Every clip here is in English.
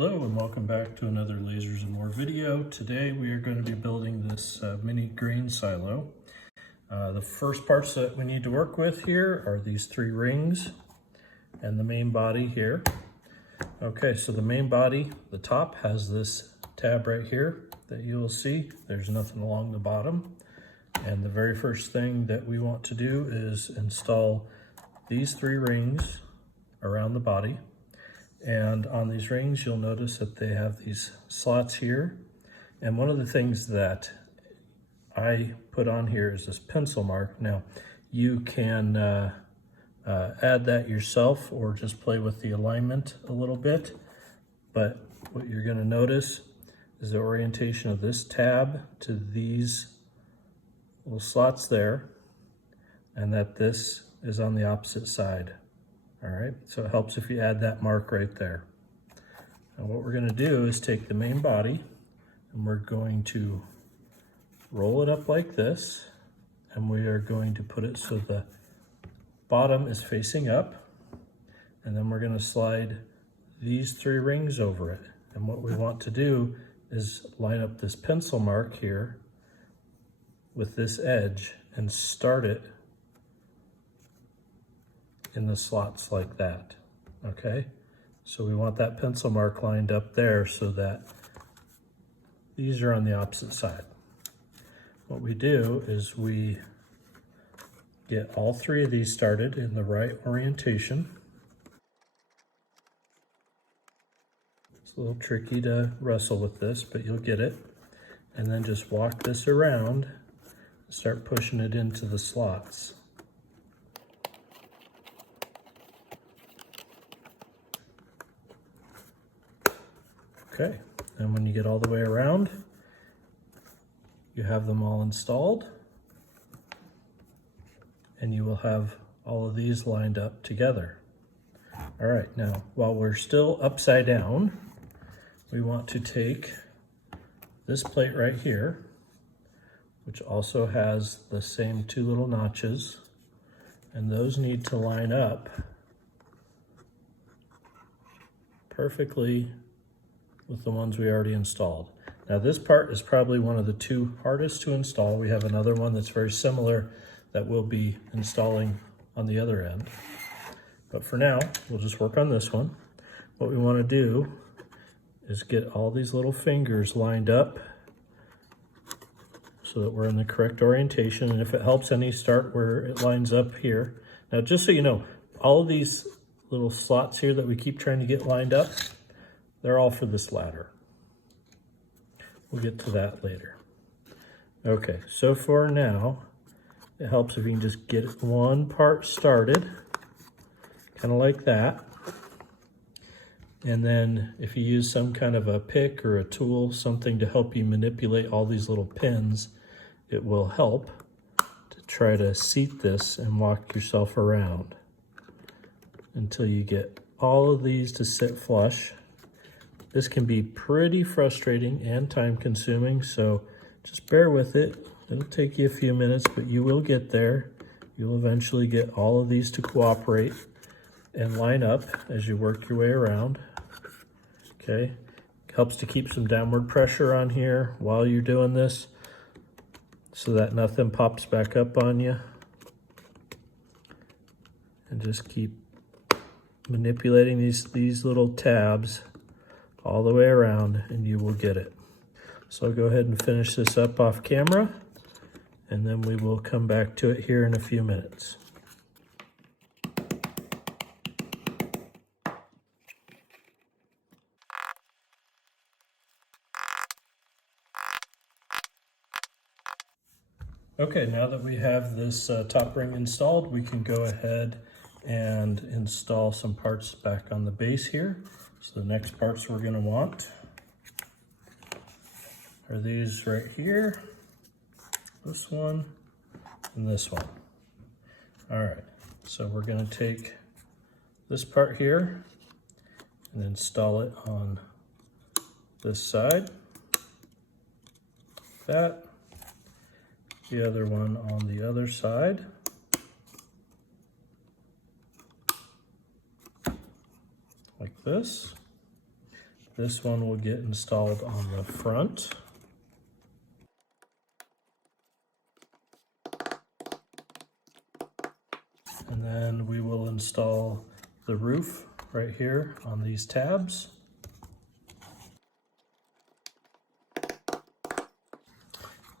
Hello and welcome back to another Lasers and More video. Today we are going to be building this mini grain silo. The first parts that we need to work with here are these three rings and the main body here. Okay, so the main body, the top has this tab right here that you will see. There's nothing along the bottom. And the very first thing that we want to do is install these three rings around the body. And on these rings, you'll notice that they have these slots here. And one of the things that I put on here is this pencil mark. Now, you can add that yourself or just play with the alignment a little bit. But what you're going to notice is the orientation of this tab to these little slots there, and that this is on the opposite side. All right, so it helps if you add that mark right there. Now what we're going to do is take the main body and we're going to roll it up like this, and we are going to put it so the bottom is facing up, and then we're going to slide these three rings over it. And what we want to do is line up this pencil mark here with this edge and start it in the slots like that. Okay, so we want that pencil mark lined up there so that these are on the opposite side. What we do is we get all three of these started in the right orientation. It's a little tricky to wrestle with this, but you'll get it. And then just walk this around and start pushing it into the slots. Okay, and when you get all the way around, you have them all installed, and you will have all of these lined up together. All right, now, while we're still upside down, we want to take this plate right here, which also has the same two little notches, and those need to line up perfectly with the ones we already installed. Now this part is probably one of the two hardest to install. We have another one that's very similar that we'll be installing on the other end. But for now, we'll just work on this one. What we want to do is get all these little fingers lined up so that we're in the correct orientation. And if it helps any, start where it lines up here. Now, just so you know, all of these little slots here that we keep trying to get lined up, they're all for this ladder. We'll get to that later. Okay, so for now, it helps if you can just get one part started, kind of like that. And then if you use some kind of a pick or a tool, something to help you manipulate all these little pins, it will help to try to seat this and walk yourself around until you get all of these to sit flush. This can be pretty frustrating and time consuming, so just bear with it. It'll take you a few minutes, but you will get there. You'll eventually get all of these to cooperate and line up as you work your way around. Okay, helps to keep some downward pressure on here while you're doing this so that nothing pops back up on you. And just keep manipulating these little tabs all the way around and you will get it. So I'll go ahead and finish this up off camera, and then we will come back to it here in a few minutes. Okay, now that we have this top ring installed, we can go ahead and install some parts back on the base here. So the next parts we're going to want are these right here, this one, and this one. All right, so we're going to take this part here and install it on this side, that, the other one on the other side. Like this. This one will get installed on the front. And then we will install the roof right here on these tabs.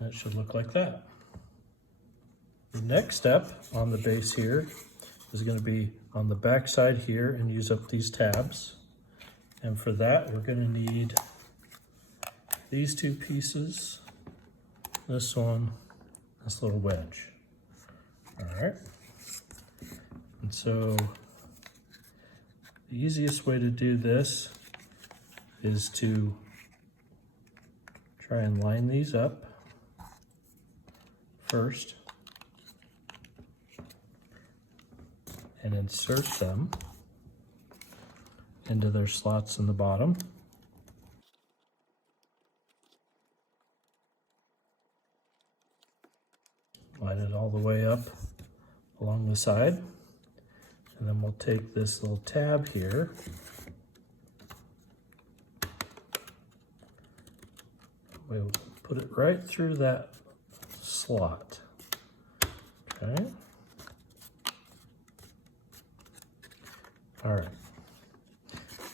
That should look like that. The next step on the base here is going to be on the back side here and use up these tabs. And for that, we're going to need these two pieces, this one, this little wedge. All right. And so the easiest way to do this is to try and line these up first and insert them into their slots in the bottom. Line it all the way up along the side. And then we'll take this little tab here, we'll put it right through that slot. Okay. All right.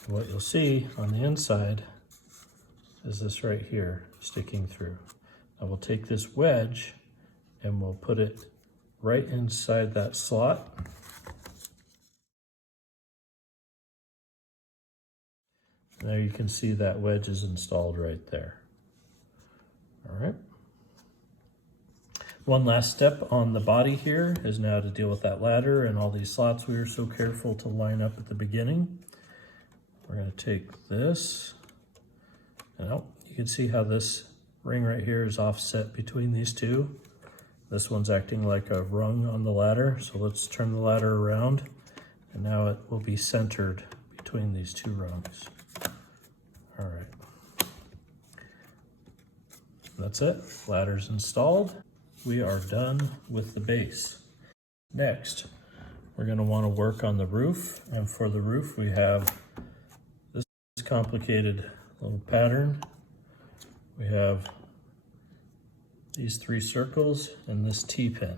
What you'll see on the inside is this right here sticking through. Now we'll take this wedge and we'll put it right inside that slot. There you can see that wedge is installed right there. All right. One last step on the body here is now to deal with that ladder and all these slots we were so careful to line up at the beginning. We're going to take this, and you can see how this ring right here is offset between these two. This one's acting like a rung on the ladder, so let's turn the ladder around, and now it will be centered between these two rungs. All right. That's it. Ladder's installed. We are done with the base. Next, we're going to want to work on the roof, and for the roof we have this complicated little pattern. We have these three circles and this T-pin.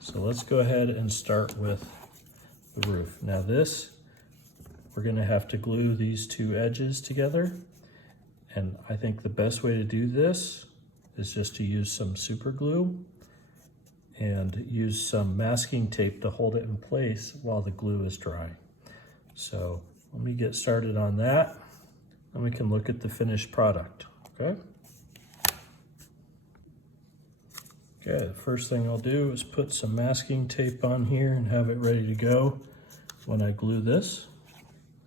So let's go ahead and start with the roof. Now this, we're going to have to glue these two edges together, and I think the best way to do this is just to use some super glue and use some masking tape to hold it in place while the glue is drying. So let me get started on that, and we can look at the finished product, okay? Okay, the first thing I'll do is put some masking tape on here and have it ready to go when I glue this.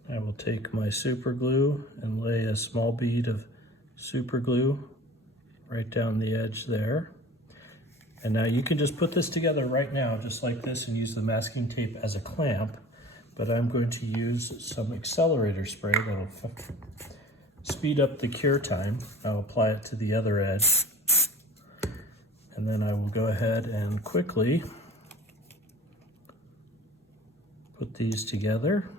I will take my super glue and lay a small bead of super glue right down the edge there. And now you can just put this together right now, just like this, and use the masking tape as a clamp, but I'm going to use some accelerator spray that'll speed up the cure time. I'll apply it to the other edge, and then I will go ahead and quickly put these together.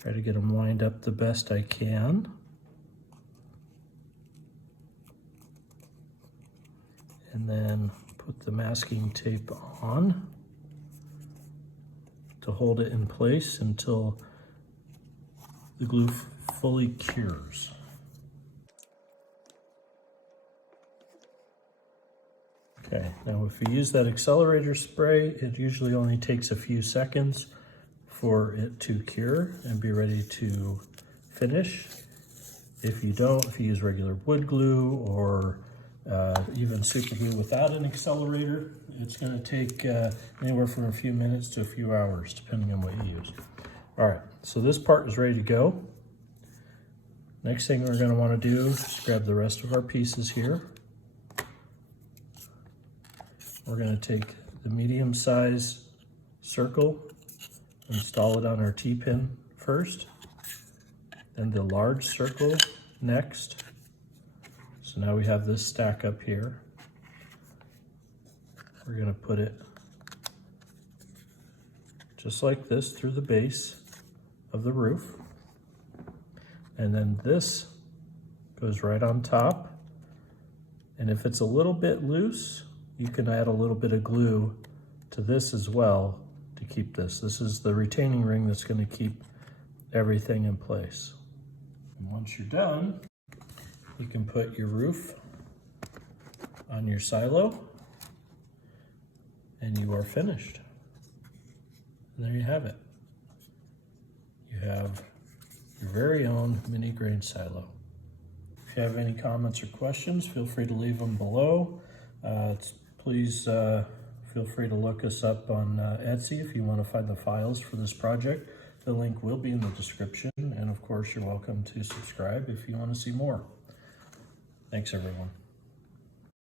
Try to get them lined up the best I can. And then put the masking tape on to hold it in place until the glue fully cures. Okay, now if you use that accelerator spray, it usually only takes a few seconds for it to cure and be ready to finish. If you don't, if you use regular wood glue or even super glue without an accelerator, it's going to take anywhere from a few minutes to a few hours, depending on what you use. All right, so this part is ready to go. Next thing we're going to want to do is grab the rest of our pieces here. We're going to take the medium-sized circle, install it on our T-pin first, then the large circle next. So now we have this stack up here. We're going to put it just like this through the base of the roof. And then this goes right on top. And if it's a little bit loose, you can add a little bit of glue to this as well to keep this. This is the retaining ring that's going to keep everything in place. And once you're done, you can put your roof on your silo and you are finished. And there you have it. You have your very own mini grain silo. If you have any comments or questions, feel free to leave them below. Please feel free to look us up on Etsy if you want to find the files for this project. The link will be in the description, and of course you're welcome to subscribe if you want to see more. Thanks everyone.